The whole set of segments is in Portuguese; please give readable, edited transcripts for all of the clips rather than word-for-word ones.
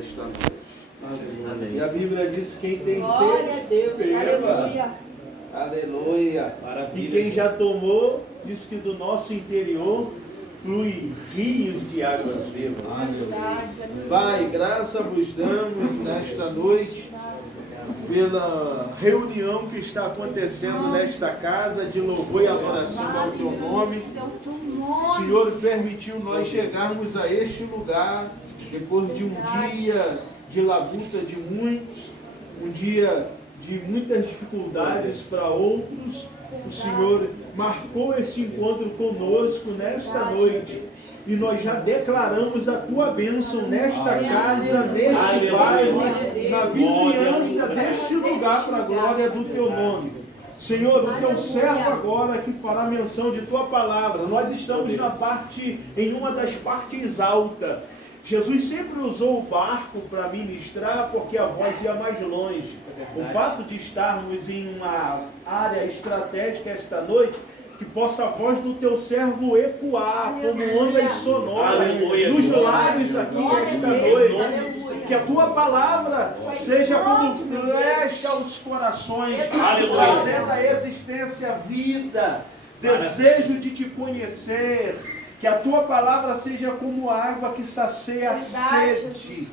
nesta noite. Amém. E a Bíblia diz que quem tem Glória a Deus, sede, beba. aleluia. Aleluia. E quem já tomou, diz que do nosso interior flui rios de águas vivas. Pai, graça vos damos nesta noite pela reunião que está acontecendo nesta casa de louvor e adoração ao teu nome. O Senhor permitiu nós chegarmos a este lugar depois de um dia de labuta de muitos, um dia de muitas dificuldades para outros. O Senhor marcou esse encontro conosco nesta noite e nós já declaramos a tua bênção nesta casa, neste bairro, na vizinhança deste lugar para a glória do teu nome. Senhor, o teu servo agora que fará menção de tua palavra. Nós estamos em uma das partes altas. Jesus sempre usou o barco para ministrar porque a voz ia mais longe. O fato de estarmos em uma área estratégica esta noite, que possa a voz do teu servo ecoar como ondas sonoras nos lábios aqui esta noite. Que a tua palavra seja como flecha aos corações, trazendo a existência, vida, desejo de te conhecer. Que a tua palavra seja como água que sacia a sede,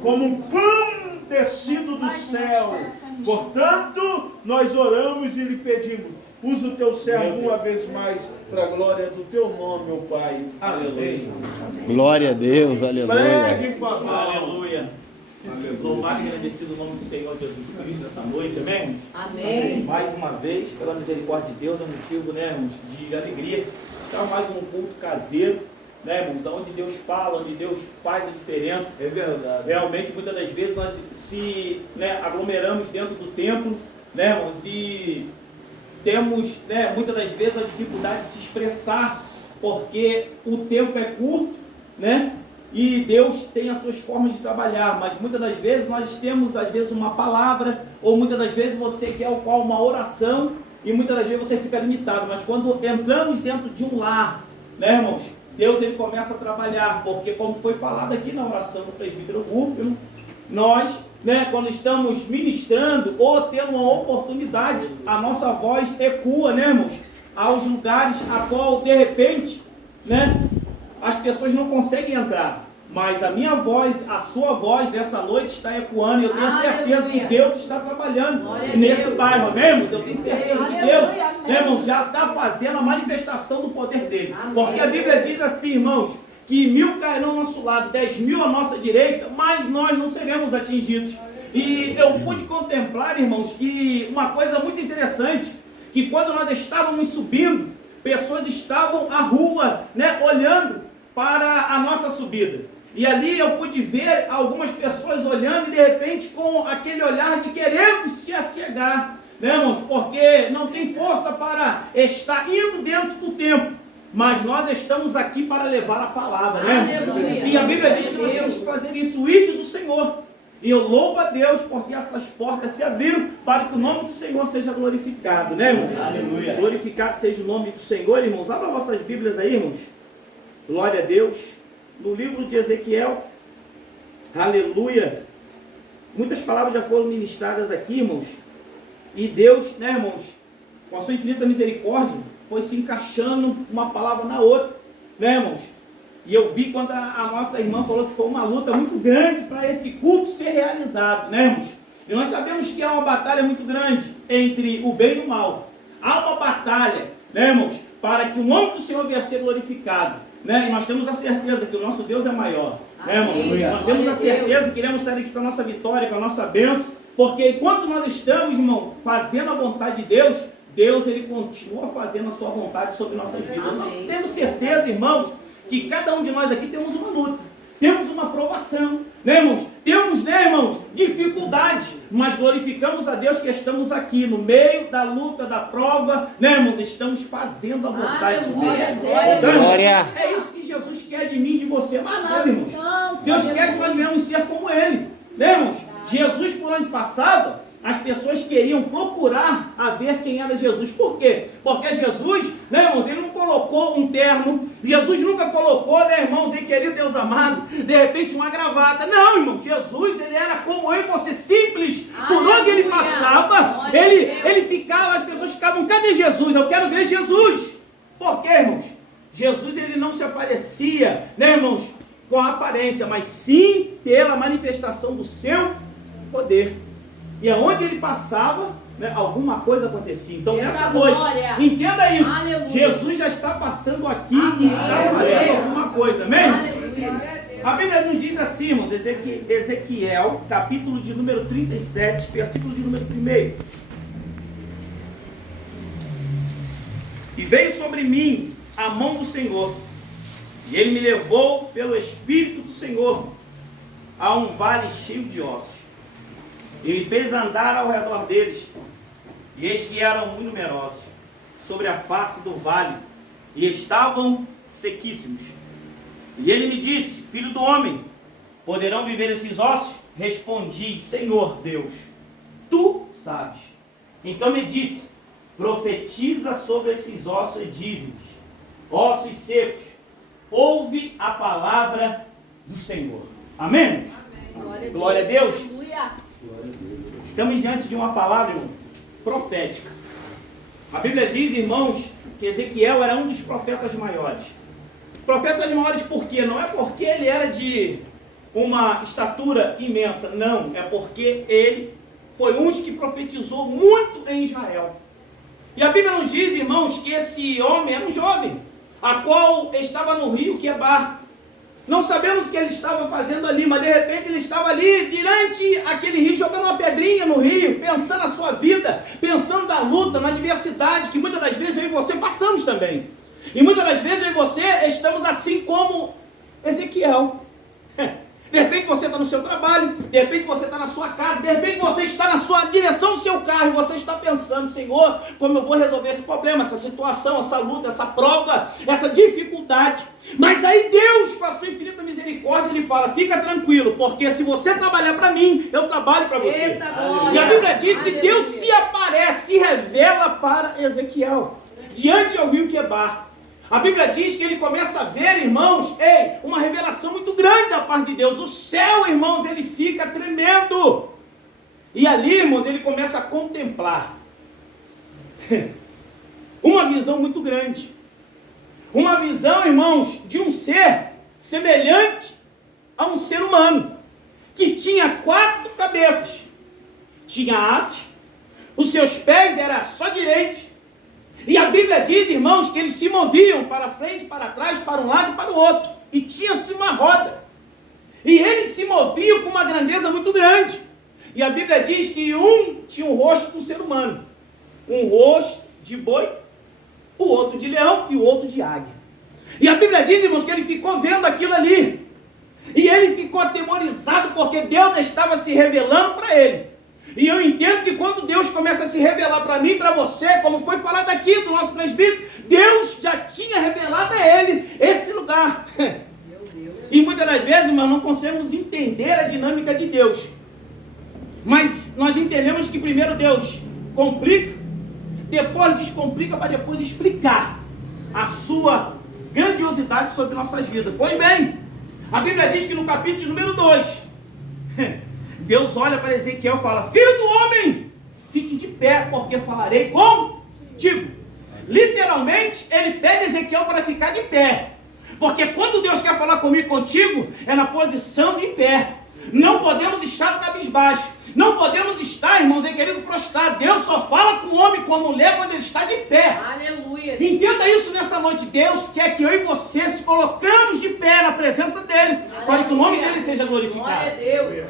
como um pão descido do céu. Portanto, nós oramos e lhe pedimos, usa o teu servo uma vez mais para a glória do teu nome, ó Pai. Aleluia. Glória a Deus, aleluia. Pregue, Pai. Aleluia. Louvado e agradecido o nome do Senhor Jesus Cristo nessa noite, amém? Amém. Mais uma vez, pela misericórdia de Deus, é motivo, né, irmãos, de alegria. Está mais um culto caseiro, né, irmãos, onde Deus fala, onde Deus faz a diferença. É verdade. Realmente, muitas das vezes, nós se aglomeramos dentro do templo, né, irmãos, e temos, né, muitas das vezes, a dificuldade de se expressar, porque o tempo é curto, né? E Deus tem as suas formas de trabalhar, mas muitas das vezes nós temos, às vezes, uma palavra, ou muitas das vezes você quer uma oração, e muitas das vezes você fica limitado. Mas quando entramos dentro de um lar, né, irmãos, Deus ele começa a trabalhar, porque como foi falado aqui na oração do presbítero Rúpio, nós, né, quando estamos ministrando ou tendo uma oportunidade, a nossa voz ecoa, né, irmãos, aos lugares a qual, de repente, né, as pessoas não conseguem entrar, mas a minha voz, a sua voz nessa noite está ecoando, e eu tenho certeza que Deus está trabalhando nesse bairro, amém, irmãos? Eu tenho certeza que Deus, né, irmãos, já está fazendo a manifestação do poder dele, porque a Bíblia diz assim, irmãos, que 1000 cairão ao nosso lado, 10.000 à nossa direita, mas nós não seremos atingidos. E eu pude contemplar, irmãos, que uma coisa muito interessante, que quando nós estávamos subindo, pessoas estavam à rua, né, olhando para a nossa subida. E ali eu pude ver algumas pessoas olhando e de repente com aquele olhar de querendo se achegar, né, irmãos? Porque não tem força para estar indo dentro do templo. Mas nós estamos aqui para levar a palavra, né? Aleluia. E a Bíblia diz que nós temos que fazer isso, o ídolo do Senhor. E eu louvo a Deus porque essas portas se abriram para que o nome do Senhor seja glorificado, né, irmãos? Aleluia. Glorificado seja o nome do Senhor, irmãos. Abra vossas Bíblias aí, irmãos. Glória a Deus. No livro de Ezequiel, aleluia. Muitas palavras já foram ministradas aqui, irmãos. E Deus, né, irmãos, com a sua infinita misericórdia, foi se encaixando uma palavra na outra, né, irmãos? E eu vi quando a nossa irmã falou que foi uma luta muito grande para esse culto ser realizado, né, irmãos? E nós sabemos que há uma batalha muito grande entre o bem e o mal. Há uma batalha, né, irmãos, para que o nome do Senhor venha a ser glorificado, né? E nós temos a certeza que o nosso Deus é maior, né, irmãos? Nós temos a certeza que iremos sair aqui com a nossa vitória, com a nossa bênção, porque enquanto nós estamos, irmão, fazendo a vontade de Deus, Deus ele continua fazendo a sua vontade sobre nossas vidas. Nós temos certeza, irmãos, que cada um de nós aqui temos uma luta, temos uma provação, né, irmãos? Temos, né, irmãos, dificuldade, mas glorificamos a Deus que estamos aqui no meio da luta, da prova, né, irmãos? Estamos fazendo a vontade de Deus. Glória. É isso que Jesus quer de mim e de você, mas nada, irmãos. Deus quer que nós venhamos ser como Ele, né, irmãos? Jesus, por onde passava, as pessoas queriam procurar a ver quem era Jesus. Por quê? Porque Jesus, né, irmãos, ele não colocou colocou um terno, Jesus nunca colocou, né, irmãos, e querido Deus amado, de repente uma gravata. Não, irmão, Jesus, ele era como eu e você, simples. Por onde ele passava, ele ficava, as pessoas ficavam, cadê Jesus? Eu quero ver Jesus. Por quê, irmãos? Jesus, ele não se aparecia, né, irmãos, com a aparência, mas sim pela manifestação do seu poder. E aonde ele passava, né, alguma coisa acontecia. Então, nessa noite, entenda isso. Aleluia. Jesus já está passando aqui e está fazendo alguma coisa. Amém? Aleluia. A Bíblia nos diz assim, irmãos, Ezequiel, capítulo de número 37, versículo de número 1. E veio sobre mim a mão do Senhor, e ele me levou pelo Espírito do Senhor a um vale cheio de ossos, e me fez andar ao redor deles, e eis que eram muito numerosos sobre a face do vale, e estavam sequíssimos. E ele me disse, filho do homem, poderão viver esses ossos? Respondi, Senhor Deus, tu sabes. Então me disse, profetiza sobre esses ossos e dize-lhes, ossos secos, ouve a palavra do Senhor. Amém? Glória a Deus. Estamos diante de uma palavra, irmão, profética. A Bíblia diz, irmãos, que Ezequiel era um dos profetas maiores. Profetas maiores por quê? Não é porque ele era de uma estatura imensa, não. É porque ele foi um que profetizou muito em Israel. E a Bíblia nos diz, irmãos, que esse homem era um jovem, a qual estava no rio Quebar. Não sabemos o que ele estava fazendo ali, mas de repente ele estava ali, durante aquele rio, jogando uma pedrinha no rio, pensando na sua vida, pensando na luta, na adversidade, que muitas das vezes eu e você passamos também. E muitas das vezes eu e você estamos assim como Ezequiel. De repente você está no seu trabalho, de repente você está na sua casa, de repente você está na sua direção do seu carro e você está pensando, Senhor, como eu vou resolver esse problema, essa situação, essa luta, essa prova, essa dificuldade. Mas aí Deus, com a sua infinita misericórdia, Ele fala, fica tranquilo, porque se você trabalhar para mim, eu trabalho para você. Eita, e a Bíblia diz que Deus se aparece, se revela para Ezequiel, diante ao rio Quebar. A Bíblia diz que ele começa a ver, irmãos, uma revelação muito grande da parte de Deus. O céu, irmãos, ele fica tremendo. E ali, irmãos, ele começa a contemplar uma visão muito grande. Uma visão, irmãos, de um ser semelhante a um ser humano, que tinha 4 cabeças, tinha asas, os seus pés eram só direitos. E a Bíblia diz, irmãos, que eles se moviam para frente, para trás, para um lado e para o outro. E tinha-se uma roda. E eles se moviam com uma grandeza muito grande. E a Bíblia diz que um tinha o rosto do ser humano. Um rosto de boi, o outro de leão e o outro de águia. E a Bíblia diz, irmãos, que ele ficou vendo aquilo ali. E ele ficou atemorizado porque Deus estava se revelando para ele. E eu entendo que quando Deus começa a se revelar para mim e para você, como foi falado aqui do nosso presbítero, Deus já tinha revelado a ele esse lugar. E muitas das vezes, irmão, não conseguimos entender a dinâmica de Deus. Mas nós entendemos que primeiro Deus complica, depois descomplica para depois explicar a sua grandiosidade sobre nossas vidas. Pois bem, a Bíblia diz que no capítulo número 2... Deus olha para Ezequiel e fala, filho do homem, fique de pé, porque falarei contigo. Literalmente, ele pede Ezequiel para ficar de pé. Porque quando Deus quer falar comigo e contigo, é na posição em pé. Não podemos estar cabisbaixo. Não podemos estar, irmãos, querido, prostrado. Deus só fala com o homem, com a mulher, quando ele está de pé. Aleluia. Entenda isso nessa noite. Deus quer que eu e você se colocamos de pé na presença dele. Aleluia. Para que o nome dele seja glorificado. Glória a Deus.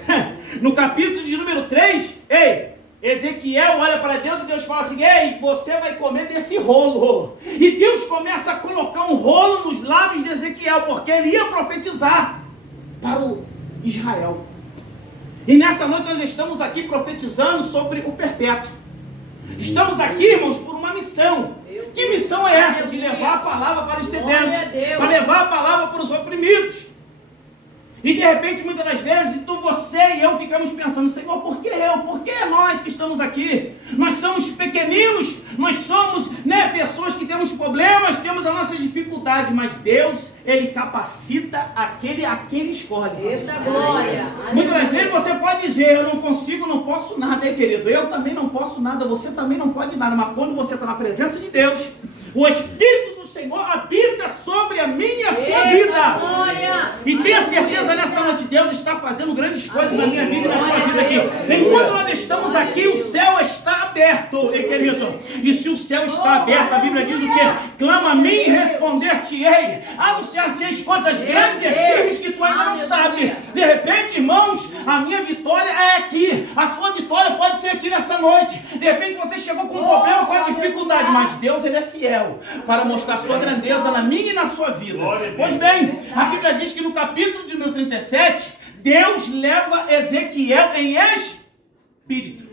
No capítulo de número 3, Ezequiel olha para Deus e Deus fala assim, você vai comer desse rolo. E Deus começa a colocar um rolo nos lábios de Ezequiel, porque ele ia profetizar para o Israel. E nessa noite nós estamos aqui profetizando sobre o perpétuo. Estamos aqui, irmãos, por uma missão. Que missão é essa? De levar a palavra para os sedentos, para levar a palavra para os oprimidos. E de repente, muitas das vezes, você e eu ficamos pensando, Senhor, por que eu? Por que nós que estamos aqui? Nós somos pequeninos, nós somos pessoas que temos problemas, temos as nossas dificuldades. dificuldade, mas Deus, Ele capacita aquele a quem Ele escolhe. Eita glória! Muitas das vezes você pode dizer, eu não consigo, não posso nada, querido. Eu também não posso nada, você também não pode nada. Mas quando você está na presença de Deus, o Espírito do Senhor habita sobre a minha e a sua vida. Glória! E tenha certeza nessa noite, Deus está fazendo grandes coisas na minha vida e na tua vida aqui. Enquanto nós estamos aqui, o céu está aberto, querido. E se o céu está aberto, a Bíblia diz o quê? Clama a mim e responder-te-ei. Anunciar-te-eis coisas grandes e firmes que tu ainda não sabe. De repente, irmãos, a minha vitória é aqui. A sua vitória pode ser aqui nessa noite. De repente você chegou com um problema, com a dificuldade, mas Deus, Ele é fiel para mostrar sua grandeza na minha e na sua vida. Pois bem, a Bíblia diz que no capítulo de número 37, Deus leva Ezequiel em espírito.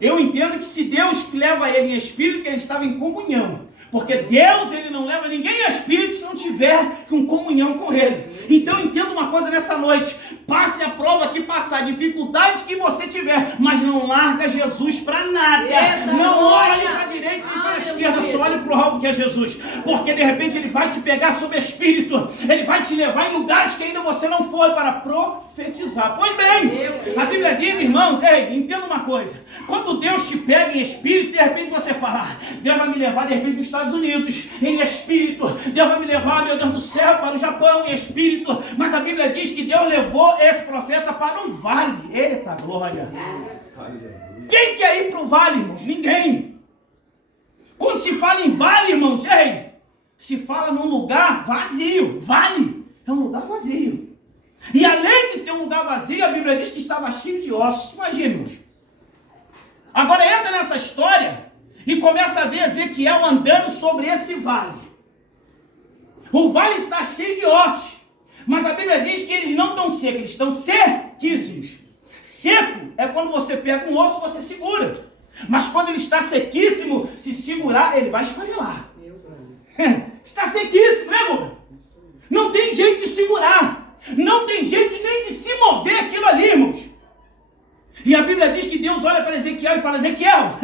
Eu entendo que se Deus leva ele em espírito, que ele estava em comunhão. Porque Deus, Ele não leva ninguém em espírito se não tiver com comunhão com Ele. Então entenda uma coisa nessa noite. Passe a prova que passar, dificuldades que você tiver, mas não larga Jesus para nada. Não olhe para a direita nem para a esquerda, só olhe para o alvo que é Jesus. Porque de repente Ele vai te pegar sob espírito. Ele vai te levar em lugares que ainda você não foi para profetizar. Pois bem, a Bíblia diz, irmãos, entenda uma coisa. Quando Deus te pega em espírito, de repente você fala, Deus vai me levar de repente para os Estados Unidos, em espírito. Deus vai me levar, meu Deus do céu, para o Japão, em espírito. Mas a Bíblia diz que Deus levou esse profeta para um vale. Eita glória! Quem quer ir para o vale, irmãos? Ninguém. Quando se fala em vale, irmãos, se fala num lugar vazio. Vale é um lugar vazio. E além de ser um lugar vazio, a Bíblia diz que estava cheio de ossos. Imagina, irmãos. Agora entra nessa história e começa a ver Ezequiel andando sobre esse vale. O vale está cheio de ossos, mas a Bíblia diz que eles não estão secos, eles estão sequíssimos. Seco é quando você pega um osso, você segura. Mas quando ele está sequíssimo, se segurar, ele vai esfarelar. Está sequíssimo, né, Guga? Não tem jeito de segurar. Não tem jeito nem de se mover aquilo ali, irmãos. E a Bíblia diz que Deus olha para Ezequiel e fala, Ezequiel,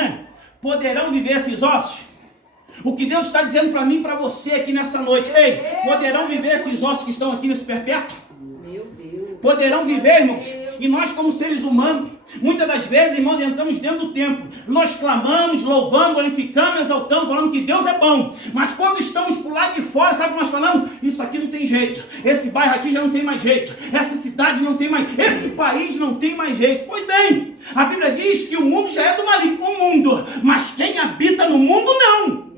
poderão viver esses ossos? O que Deus está dizendo para mim e para você aqui nessa noite, poderão viver esses ossos que estão aqui nesse perpétuo? Meu Deus. Poderão viver, irmãos? E nós como seres humanos, muitas das vezes, irmãos, entramos dentro do templo. Nós clamamos, louvamos, glorificamos, exaltamos, falando que Deus é bom. Mas quando estamos por lá de fora, sabe o que nós falamos? Isso aqui não tem jeito. Esse bairro aqui já não tem mais jeito. Essa cidade não tem mais. Esse país não tem mais jeito. Pois bem, a Bíblia diz que o mundo já é do maligno. O mundo. Mas quem habita no mundo, não.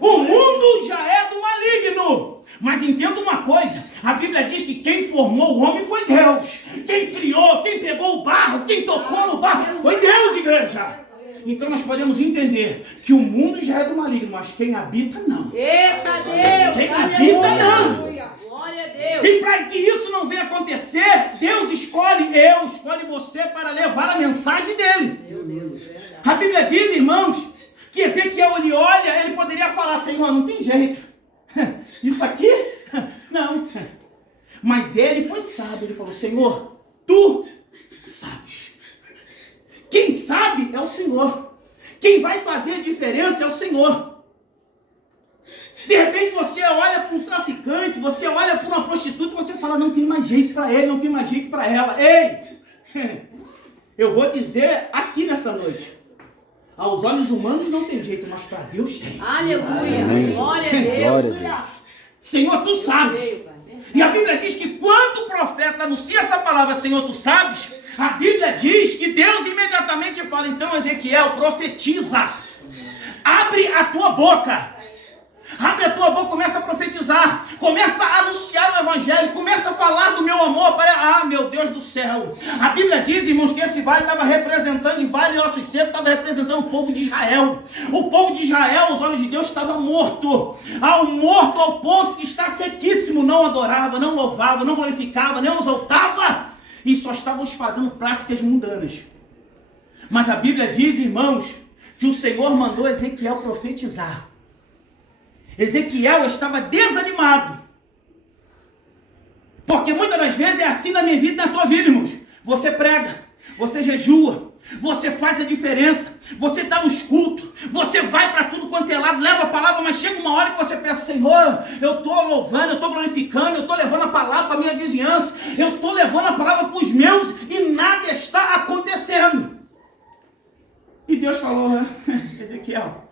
O mundo já é do maligno. Mas entenda uma coisa, a Bíblia diz que quem formou o homem foi Deus. Quem criou, quem pegou o barro, quem tocou no barro, foi Deus, igreja. Então nós podemos entender que o mundo já é do maligno, mas quem habita não. Eita Deus! Quem habita não. Glória a Deus! E para que isso não venha acontecer, Deus escolhe você para levar a mensagem dele. Meu Deus, a Bíblia diz, irmãos, que Ezequiel, ele olha, ele poderia falar, Senhor, não tem jeito. Isso aqui? Não. Mas ele foi sábio, ele falou, Senhor, tu sabes. Quem sabe é o Senhor. Quem vai fazer a diferença é o Senhor. De repente você olha para um traficante, você olha para uma prostituta e você fala, não tem mais jeito para ele, não tem mais jeito para ela. Ei, eu vou dizer aqui nessa noite, aos olhos humanos não tem jeito, mas para Deus tem. Aleluia. Glória a Deus. Glória a Deus. Senhor, tu sabes. E a Bíblia diz que quando o profeta anuncia essa palavra, Senhor, tu sabes, a Bíblia diz que Deus imediatamente fala, então Ezequiel, profetiza. Abre a tua boca. Abre a tua boca, começa a profetizar, começa a anunciar o evangelho, começa a falar do meu amor para... meu Deus do céu. A Bíblia diz, irmãos, que esse vale estava representando, e vale ossos secos, estava representando o povo de Israel. O povo de Israel, aos olhos de Deus, estava morto. Morto ao ponto de estar sequíssimo. Não adorava, não louvava, não glorificava, não exaltava. E só estavam fazendo práticas mundanas. Mas a Bíblia diz, irmãos, que o Senhor mandou Ezequiel profetizar. Ezequiel estava desanimado. Porque muitas das vezes é assim na minha vida e na tua vida, irmãos. Você prega, você jejua, você faz a diferença, você está nos cultos, você vai para tudo quanto é lado, leva a palavra, mas chega uma hora que você pensa, Senhor, eu estou louvando, eu estou glorificando, eu estou levando a palavra para a minha vizinhança, eu estou levando a palavra para os meus e nada está acontecendo. E Deus falou, Ezequiel,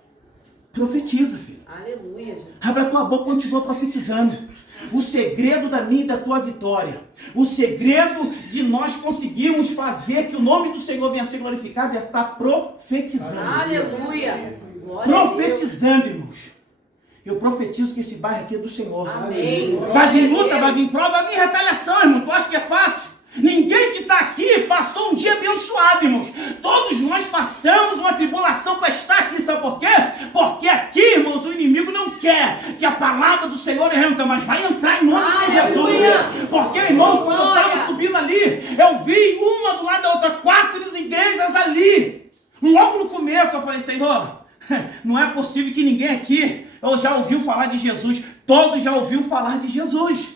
profetiza, filho. Aleluia, Jesus. Abre a tua boca e continua profetizando. O segredo da minha e da tua vitória, o segredo de nós conseguirmos fazer que o nome do Senhor venha a ser glorificado é estar profetizando. Aleluia. Profetizando, irmãos. Eu profetizo que esse bairro aqui é do Senhor. Amém. Vai vir luta, vai vir prova, vai vir retaliação, irmão. Tu acha que é fácil? Ninguém que está aqui passou um dia abençoado, irmãos. Todos nós passamos uma tribulação para estar aqui, sabe por quê? Porque aqui, irmãos, o inimigo não quer que a palavra do Senhor entre, mas vai entrar em nome de Jesus. Porque, irmãos, quando eu estava subindo ali, eu vi uma do lado da outra, 4 igrejas ali. Logo no começo eu falei, Senhor, não é possível que ninguém aqui já ouviu falar de Jesus. Todos já ouviu falar de Jesus.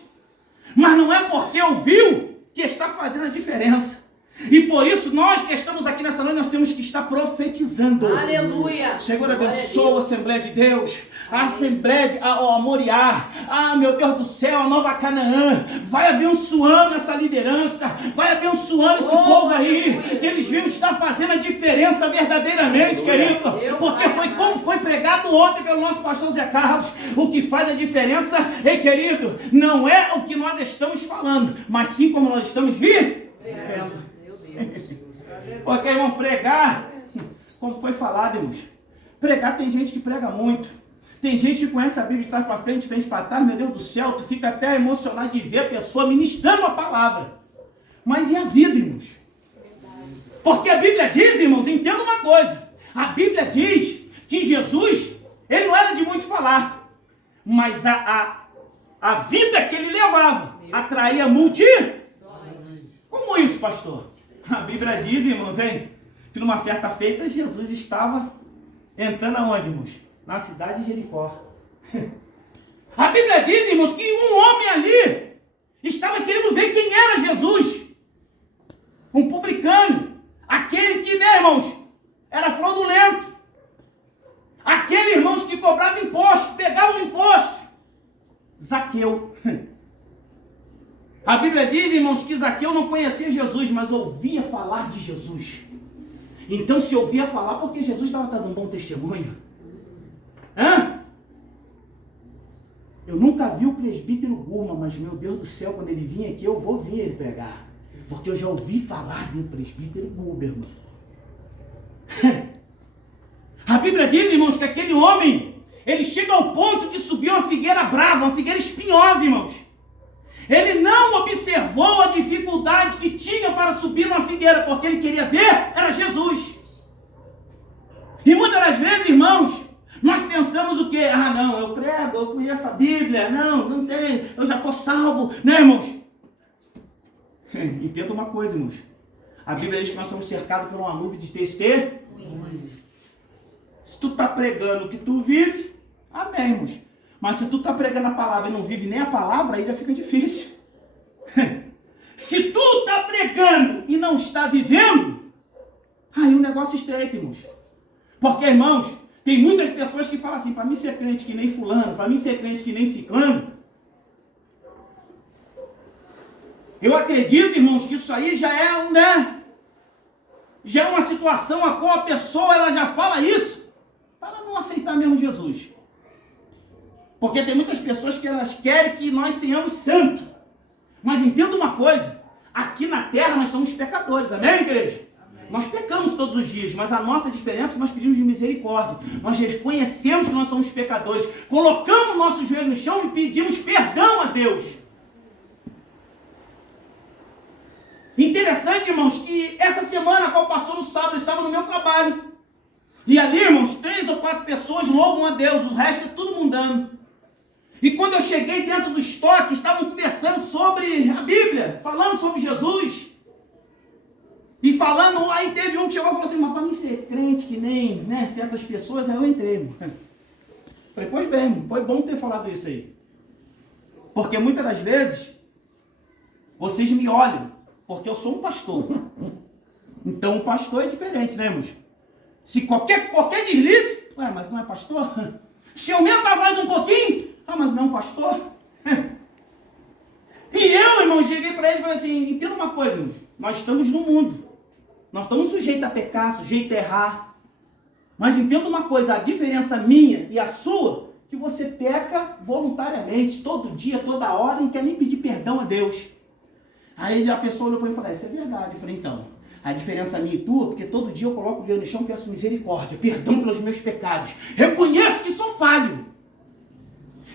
Mas não é porque ouviu que está fazendo a diferença. E por isso, nós que estamos aqui nessa noite, nós temos que estar profetizando. Aleluia. Senhor, abençoa a Assembleia de Deus, a Assembleia de Moriá, meu Deus do céu, a Nova Canaã. Vai abençoando essa liderança, vai abençoando esse povo aí, que eles venham estar fazendo a diferença verdadeiramente, querido. Porque foi como foi pregado ontem pelo nosso pastor Zé Carlos. O que faz a diferença, querido, não é o que nós estamos falando, mas sim como nós estamos vivendo. Porque, irmão, pregar, como foi falado, irmãos, pregar, tem gente que prega muito, tem gente que conhece a Bíblia de trás para frente, frente para trás, meu Deus do céu, tu fica até emocionado de ver a pessoa ministrando a palavra. Mas e a vida, irmãos? Porque a Bíblia diz, irmãos, entenda uma coisa, a Bíblia diz que Jesus, ele não era de muito falar, mas a vida que ele levava atraía multidão. Como isso, pastor? A Bíblia diz, irmãos, que numa certa feita Jesus estava entrando aonde, irmãos? Na cidade de Jericó. A Bíblia diz, irmãos, que um homem ali estava querendo ver quem era Jesus. Um publicano. Aquele que, né, irmãos, era fraudulento. Aquele, irmãos, que cobrava imposto, pegava os impostos. Zaqueu. A Bíblia diz, irmãos, que Zaqueu não conhecia Jesus, mas ouvia falar de Jesus. Então, se ouvia falar, porque Jesus estava dando um bom testemunho. Eu nunca vi o presbítero Gurma, mas, meu Deus do céu, quando ele vinha aqui, eu vou vir ele pregar. Porque eu já ouvi falar do presbítero Gurma, irmão. A Bíblia diz, irmãos, que aquele homem, ele chega ao ponto de subir uma figueira brava, uma figueira espinhosa, irmãos. Ele não observou a dificuldade que tinha para subir uma figueira, porque ele queria ver, era Jesus. E muitas das vezes, irmãos, nós pensamos o quê? Não, eu prego, eu conheço a Bíblia, não tem, eu já estou salvo, né, irmãos? Entenda uma coisa, irmãos. A Bíblia diz que nós somos cercados por uma nuvem de testemunhas. Se tu está pregando o que tu vive, amém, irmãos. Mas se tu está pregando a palavra e não vive nem a palavra, aí já fica difícil. Se tu está pregando e não está vivendo, aí o negócio estreita, irmãos. Porque, irmãos, tem muitas pessoas que falam assim, para mim ser crente que nem fulano, para mim ser crente que nem ciclano. Eu acredito, irmãos, que isso aí já é já é uma situação a qual a pessoa ela já fala isso para não aceitar mesmo Jesus. Porque tem muitas pessoas que elas querem que nós sejamos santos. Mas entenda uma coisa, aqui na terra nós somos pecadores, amém, igreja? Amém. Nós pecamos todos os dias, mas a nossa diferença é que nós pedimos de misericórdia. Nós reconhecemos que nós somos pecadores, colocamos o nosso joelho no chão e pedimos perdão a Deus. Interessante, irmãos, que essa semana a qual passou no sábado, eu estava no meu trabalho. E ali, irmãos, 3 ou 4 pessoas louvam a Deus, o resto é tudo mundano. E quando eu cheguei dentro do estoque, estavam conversando sobre a Bíblia, falando sobre Jesus. E falando, aí teve um que chegou e falou assim, mas para mim ser crente que nem certas pessoas, aí eu entrei, irmão. Falei, pois bem, irmão, foi bom ter falado isso aí. Porque muitas das vezes, vocês me olham, porque eu sou um pastor. Então o pastor é diferente, né, irmãos? Se qualquer deslize, ué, mas não é pastor? Se aumenta a voz um pouquinho, mas não é um pastor? E eu, irmão, cheguei para ele e falei assim, entenda uma coisa, irmãos, nós estamos no mundo, nós estamos sujeitos a pecar, sujeitos a errar, mas entenda uma coisa, a diferença minha e a sua, que você peca voluntariamente, todo dia, toda hora, e não quer nem pedir perdão a Deus. Aí a pessoa olhou para mim e falou, isso é verdade. Eu falei, então, a diferença minha e tua, porque todo dia eu coloco o joelho no chão e peço misericórdia, perdão pelos meus pecados. Reconheço que sou falho.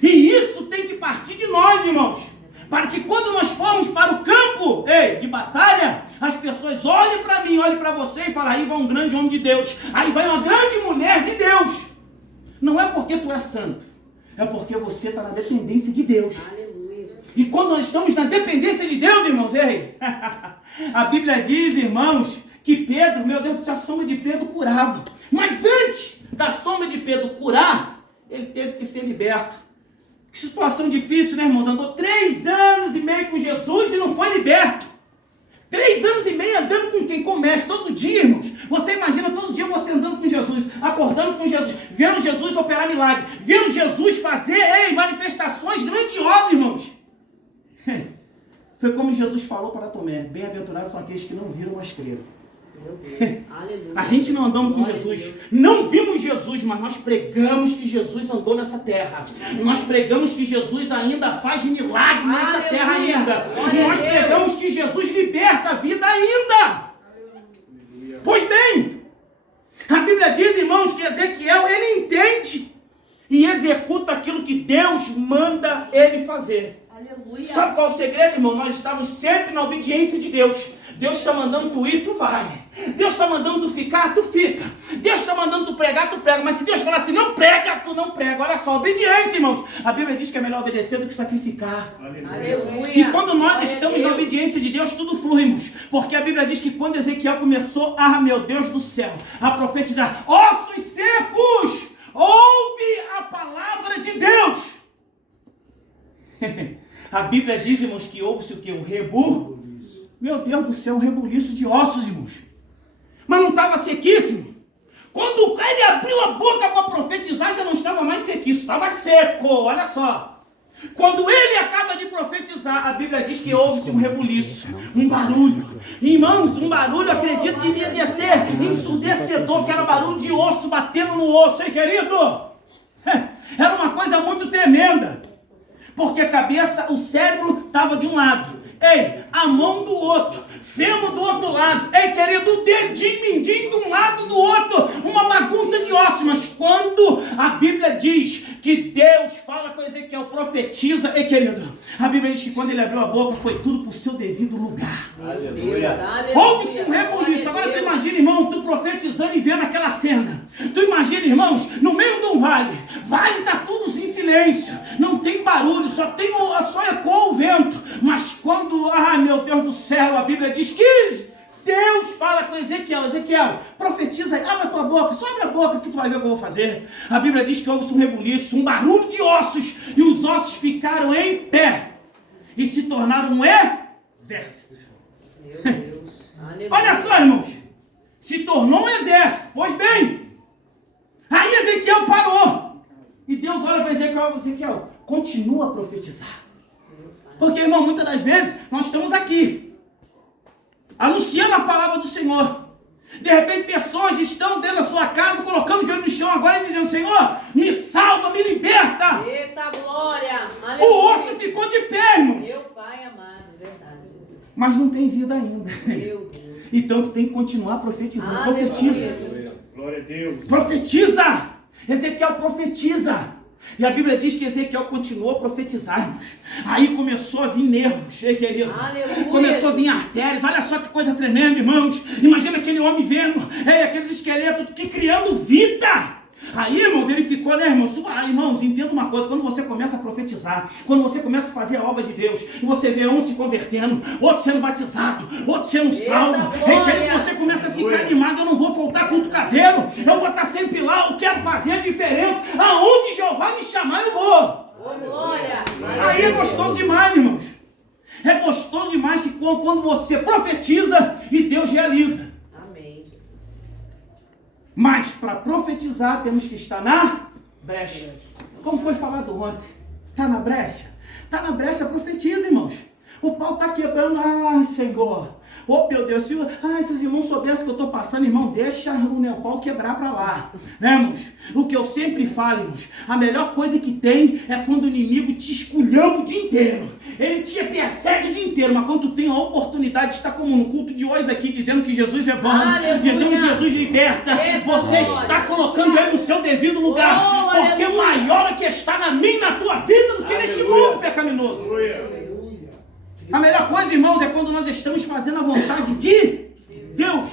E isso tem que partir de nós, irmãos. Para que quando nós formos para o campo de batalha, as pessoas olhem para mim, olhem para você e falem, aí vai um grande homem de Deus, aí vai uma grande mulher de Deus. Não é porque tu é santo, é porque você está na dependência de Deus. Aleluia. E quando nós estamos na dependência de Deus, irmãos, a Bíblia diz, irmãos, que Pedro, meu Deus do céu, a sombra de Pedro curava. Mas antes da sombra de Pedro curar, ele teve que ser liberto. Que situação difícil, né, irmãos? Andou 3 anos e meio com Jesus e não foi liberto. 3 anos e meio andando com quem? Com o mestre, todo dia, irmãos. Você imagina todo dia você andando com Jesus, acordando com Jesus, vendo Jesus operar milagre, vendo Jesus fazer manifestações grandiosas, irmãos. Foi como Jesus falou para Tomé, bem-aventurados são aqueles que não viram, mas creram. Meu Deus, aleluia. A gente não andamos com Jesus, não vimos Jesus, mas nós pregamos que Jesus andou nessa terra. Nós pregamos que Jesus ainda faz milagre nessa terra ainda. Nós pregamos que Jesus liberta a vida ainda. Pois bem, a Bíblia diz, irmãos, que Ezequiel, ele entende e executa aquilo que Deus manda ele fazer. Aleluia. Sabe qual é o segredo, irmão? Nós estamos sempre na obediência de Deus. Deus está mandando tu ir, tu vai. Deus está mandando tu ficar, tu fica. Deus está mandando tu pregar, tu prega. Mas se Deus falar assim, não prega, tu não prega. Olha só, obediência, irmãos. A Bíblia diz que é melhor obedecer do que sacrificar. Aleluia. E quando nós estamos na obediência de Deus, tudo flui, irmãos. Porque a Bíblia diz que quando Ezequiel começou, meu Deus do céu, a profetizar, ossos secos, ouve a palavra de Deus. A Bíblia diz, irmãos, que ouve-se o quê? Um rebuliço. Meu Deus do céu, um rebuliço de ossos, irmãos. Mas não estava sequíssimo. Quando ele abriu a boca para profetizar, já não estava mais sequíssimo, estava seco, olha só. Quando ele acaba de profetizar, a Bíblia diz que ouve-se um rebuliço, um barulho. Irmãos, um barulho, acredito que devia ser ensurdecedor, que era barulho de osso batendo no osso, hein, querido? Era uma coisa muito tremenda. Porque a cabeça, o cérebro estava de um lado, a mão do outro, fêmur do outro lado, querido, o dedinho, mindinho de um lado do outro, uma bagunça de ossos. Mas quando a Bíblia diz que Deus fala com Ezequiel, profetiza, querido, a Bíblia diz que quando ele abriu a boca, foi tudo para o seu devido lugar. Aleluia. Houve-se um rebuliço. Agora tu imagina, irmão, tu profetizando e vendo aquela cena. Tu imagina, irmãos, no meio de um vale está tudo em silêncio, não tem barulho, só ecoa o vento. Mas quando, meu Deus do céu, a Bíblia diz que Deus fala com Ezequiel, profetiza, abre a tua boca, só abre a boca que tu vai ver o que eu vou fazer. A Bíblia diz que houve um rebuliço, um barulho de ossos, e os ossos ficaram em pé, e se tornaram um exército. Meu Deus. Olha só, irmãos, se tornou um exército. Pois bem, aí Ezequiel parou, e Deus olha para Ezequiel, continua a profetizar. Porque, irmão, muitas das vezes nós estamos aqui, anunciando a palavra do Senhor. De repente, pessoas estão dentro da sua casa, colocando o joelho no chão agora e dizendo, Senhor, me salva, me liberta. Eita glória. Aleluia. O osso ficou de pé, irmãos. Meu Pai amado, verdade. Mas não tem vida ainda. Meu Deus. Então, tu tem que continuar profetizando. Aleluia. Profetiza. Glória a Deus. Profetiza. Ezequiel profetiza. E a Bíblia diz que Ezequiel continuou a profetizar, irmãos. Aí começou a vir nervos, querido. Aleluia. Começou a vir artérias. Olha só que coisa tremenda, irmãos. Imagina aquele homem vendo, aqueles esqueletos que criando vida. Aí, irmãos, ele ficou, né, irmãos? Irmãos, entenda uma coisa, quando você começa a profetizar, quando você começa a fazer a obra de Deus, e você vê um se convertendo, outro sendo batizado, outro sendo salvo, querido, você começa a ficar animado, eu não vou faltar culto caseiro, eu vou estar sempre lá, eu quero fazer a diferença, aonde Jeová me chamar, eu vou. Oh, glória. Aí é gostoso demais, irmãos. É gostoso demais que quando você profetiza e Deus realiza. Amém, Jesus. Mas para profetizar temos que estar na brecha. Como foi falado ontem, está na brecha? Está na brecha, profetiza, irmãos. O pau está quebrando. Ai, Senhor. Oh, meu Deus, se os irmãos soubessem que eu estou passando, irmão, deixa o pau quebrar para lá. Né, irmãos? O que eu sempre falo, irmãos, a melhor coisa que tem é quando o inimigo te esculhamba o dia inteiro. Ele te persegue o dia inteiro, mas quando tu tem a oportunidade de estar como no culto de hoje aqui, dizendo que Jesus é bom, dizendo que Jesus liberta, você está colocando ele no seu devido lugar. Porque maior é que está na minha e na tua vida do que neste mundo pecaminoso. A melhor coisa, irmãos, é quando nós estamos fazendo a vontade de Deus.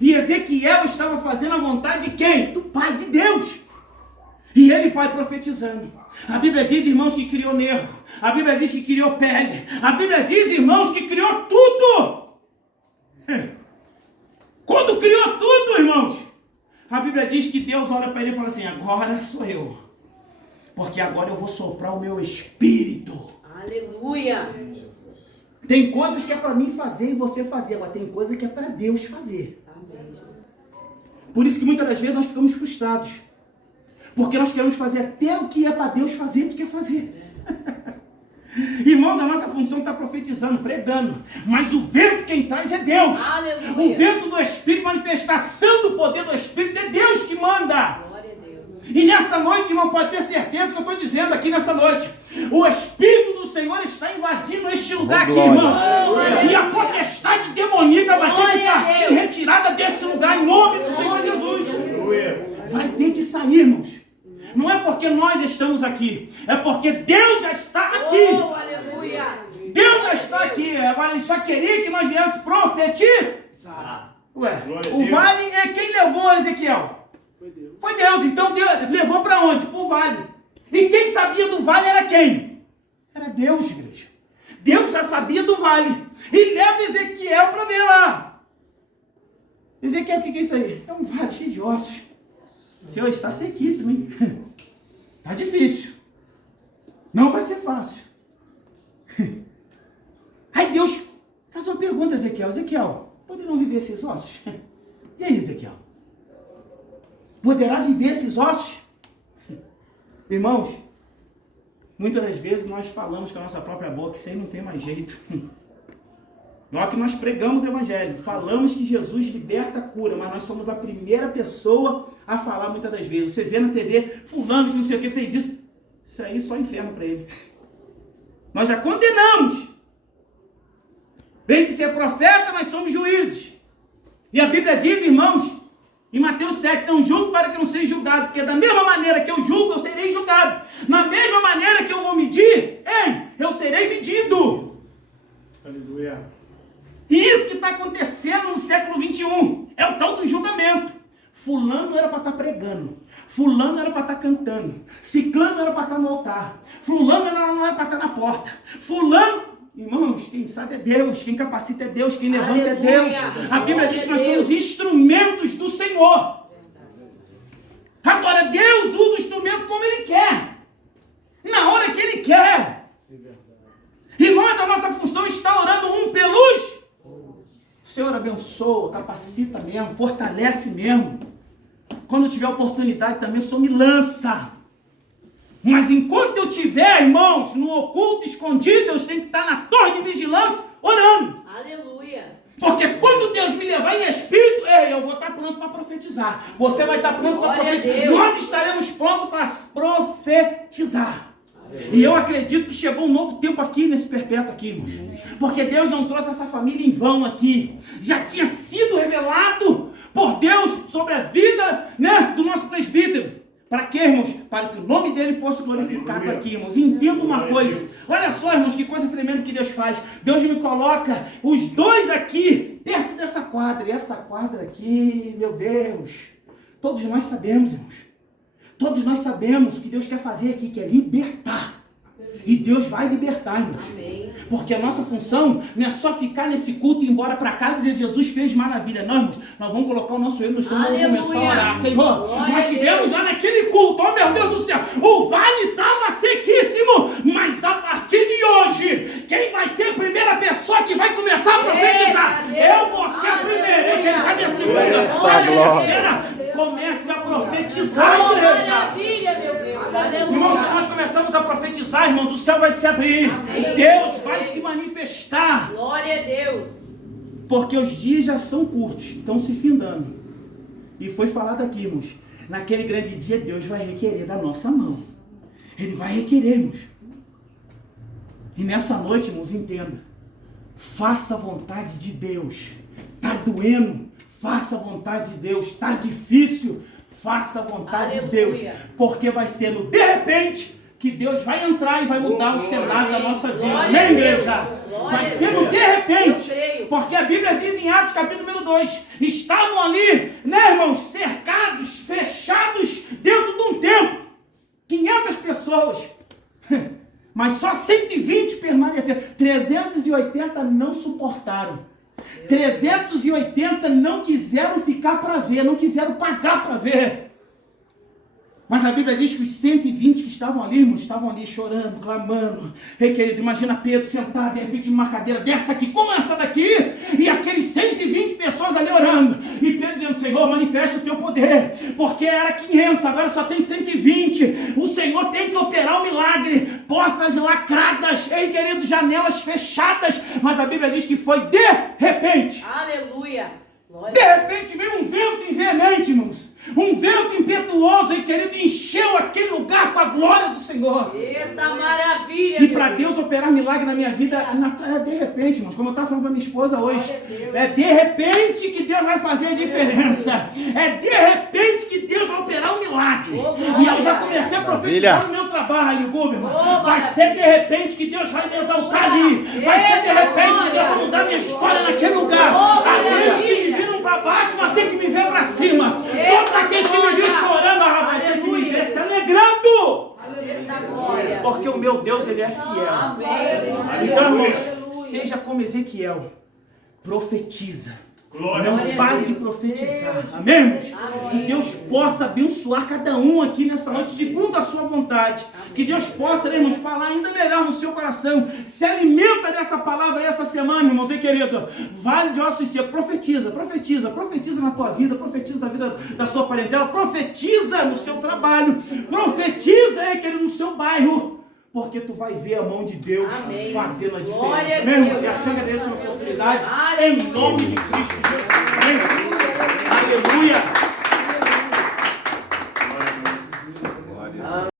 E Ezequiel estava fazendo a vontade de quem? Do Pai de Deus. E ele vai profetizando. A Bíblia diz, irmãos, que criou nervo. A Bíblia diz que criou pele. A Bíblia diz, irmãos, que criou tudo. Quando criou tudo, irmãos, a Bíblia diz que Deus olha para ele e fala assim, agora sou eu. Porque agora eu vou soprar o meu espírito. Aleluia. Tem coisas que é para mim fazer e você fazer, mas tem coisas que é para Deus fazer. Por isso que muitas das vezes nós ficamos frustrados. Porque nós queremos fazer até o que é para Deus fazer, tu quer fazer. Irmãos, a nossa função está profetizando, pregando. Mas o vento quem traz é Deus. Aleluia. O vento do Espírito, manifestação do poder do Espírito, é Deus que manda. Glória a Deus. E nessa noite, irmão, pode ter certeza que eu estou dizendo aqui nessa noite. O Espírito do Senhor está invadindo este lugar aqui, irmãos. E a potestade demoníaca vai ter que partir retirada desse lugar em nome do Senhor Jesus. Vai ter que sair, irmãos. Não é porque nós estamos aqui, é porque Deus já está aqui. Aleluia. Deus já está aqui. Agora ele só queria que nós viéssemos profetizar. Ué, o vale é quem levou Ezequiel? Foi Deus. Então Deus levou para onde? Para o vale. E quem sabia do vale era quem? Era Deus, igreja. Deus já sabia do vale. E leva Ezequiel para ver lá. Ezequiel, o que é isso aí? É um vale cheio de ossos. Senhor, está sequíssimo, hein? Está difícil. Não vai ser fácil. Aí Deus faz uma pergunta a Ezequiel. Ezequiel, poderão viver esses ossos? E aí, Ezequiel? Poderá viver esses ossos? Irmãos, muitas das vezes nós falamos com a nossa própria boca, isso aí não tem mais jeito. Não é que nós pregamos o Evangelho, falamos que Jesus liberta, cura, mas nós somos a primeira pessoa a falar muitas das vezes. Você vê na TV, fulano que não sei o que fez isso. Isso aí só inferno para ele. Nós já condenamos. Vem de ser profeta, nós somos juízes. E a Bíblia diz, irmãos, em Mateus 7, não julgo para que não seja julgado, porque da mesma maneira que eu julgo, eu serei julgado. Na mesma maneira que eu vou medir, eu serei medido. Aleluia. E isso que está acontecendo no século 21, é o tal do julgamento. Fulano era para estar pregando, fulano era para estar cantando, ciclano era para estar no altar, fulano não era para estar na porta, fulano... Irmãos, quem sabe é Deus, quem capacita é Deus, quem levanta é Deus. A Bíblia diz que nós somos instrumentos do Senhor. Agora Deus usa o instrumento como Ele quer, na hora que Ele quer. Irmãos, a nossa função está orando um pelos. O Senhor abençoa, capacita mesmo, fortalece mesmo. Quando eu tiver oportunidade também, o Senhor me lança. Mas enquanto eu tiver, irmãos, no oculto, escondido, eu tenho que estar na torre de vigilância, orando. Aleluia. Porque quando Deus me levar em espírito, eu vou estar pronto para profetizar. Você vai estar pronto para profetizar. Nós estaremos prontos para profetizar. E eu acredito que chegou um novo tempo aqui nesse perpétuo aqui, irmãos. Porque Deus não trouxe essa família em vão aqui. Já tinha sido revelado por Deus sobre a vida, né, do nosso presbítero. Para quê, irmãos? Para que o nome dele fosse glorificado aqui, irmãos. Entenda uma coisa. Olha só, irmãos, que coisa tremenda que Deus faz. Deus me coloca os dois aqui, perto dessa quadra. E essa quadra aqui, meu Deus. Todos nós sabemos, irmãos. Todos nós sabemos o que Deus quer fazer aqui, que é libertar. E Deus vai libertar, irmãos. Amém. Porque a nossa função não é só ficar nesse culto e ir embora para casa e dizer Jesus fez maravilha. Não, irmãos, nós vamos colocar o nosso erro no chão e vamos começar a orar. Senhor, glória, nós tivemos já naquele culto, oh meu Deus do céu, o vale estava sequíssimo, mas a partir de hoje, quem vai ser a primeira pessoa que vai começar a profetizar? Eu vou ser a primeira. Cadê a segunda? Olha a terceira. profetizar, igreja. Maravilha, meu Deus. Aleluia. Irmãos, se nós começamos a profetizar, irmãos, o céu vai se abrir. Amém. Deus vai se manifestar. Glória a Deus. Porque os dias já são curtos, estão se findando. E foi falado aqui, irmãos, naquele grande dia Deus vai requerer da nossa mão. Ele vai requerer, irmãos. E nessa noite, irmãos, entenda. Faça a vontade de Deus. Está doendo? Faça a vontade de Deus. Está difícil? Faça a vontade de Deus. Porque vai ser no de repente que Deus vai entrar e vai mudar o cenário da nossa vida. Amém, igreja? Vai ser no de repente. Porque a Bíblia diz em Atos capítulo número 2. Estavam ali, né, irmãos, cercados, fechados dentro de um templo. 500 pessoas. Mas só 120 permaneceram. 380 não suportaram. 380 não quiseram ficar para ver, não quiseram pagar para ver. Mas a Bíblia diz que os 120 que estavam ali, irmãos, estavam ali chorando, clamando. Ei, querido, imagina Pedro sentado, de repente, numa cadeira dessa aqui, como essa daqui, e aqueles 120 pessoas ali orando. E Pedro dizendo, Senhor, manifesta o teu poder, porque era 500, agora só tem 120. O Senhor tem que operar um milagre. Portas lacradas, ei, querido, janelas fechadas. Mas a Bíblia diz que foi de repente. Aleluia. Glória. De repente veio um vento veemente, irmãos. Um vento impetuoso, e querido, encheu aquele lugar com a glória do Senhor. Eita maravilha. E para Deus operar milagre na minha vida, é de repente, irmãos, como eu estava falando para minha esposa hoje, é de repente que Deus vai fazer a diferença. É de repente que Deus vai operar um milagre. E eu já comecei a profetizar no meu trabalho, Guberman. Vai ser de repente que Deus vai me exaltar ali. Vai ser de repente que Deus vai mudar minha história naquele lugar. Aqueles que me viram para baixo vão ter que me ver para cima. Todos aqueles que me viram chorando, vai ter que me ver se alegrando. Porque o meu Deus, Ele é fiel. Então, irmãos, seja como Ezequiel, profetiza. Não pare de profetizar. Amém, irmãos? Que Deus possa abençoar cada um aqui nessa noite, segundo a sua vontade. Que Deus possa, né, irmãos, falar ainda melhor no seu coração. Se alimenta dessa palavra essa semana, irmãos, e querido. Vale de ossos secos. Profetiza, profetiza, profetiza na tua vida, profetiza na vida da sua parentela, profetiza no seu trabalho, profetiza, querido, no seu bairro. Porque tu vai ver a mão de Deus fazendo a diferença. Amém, irmãos? E assim agradeço a oportunidade. Em nome de Cristo Jesus. Amém. Aleluia.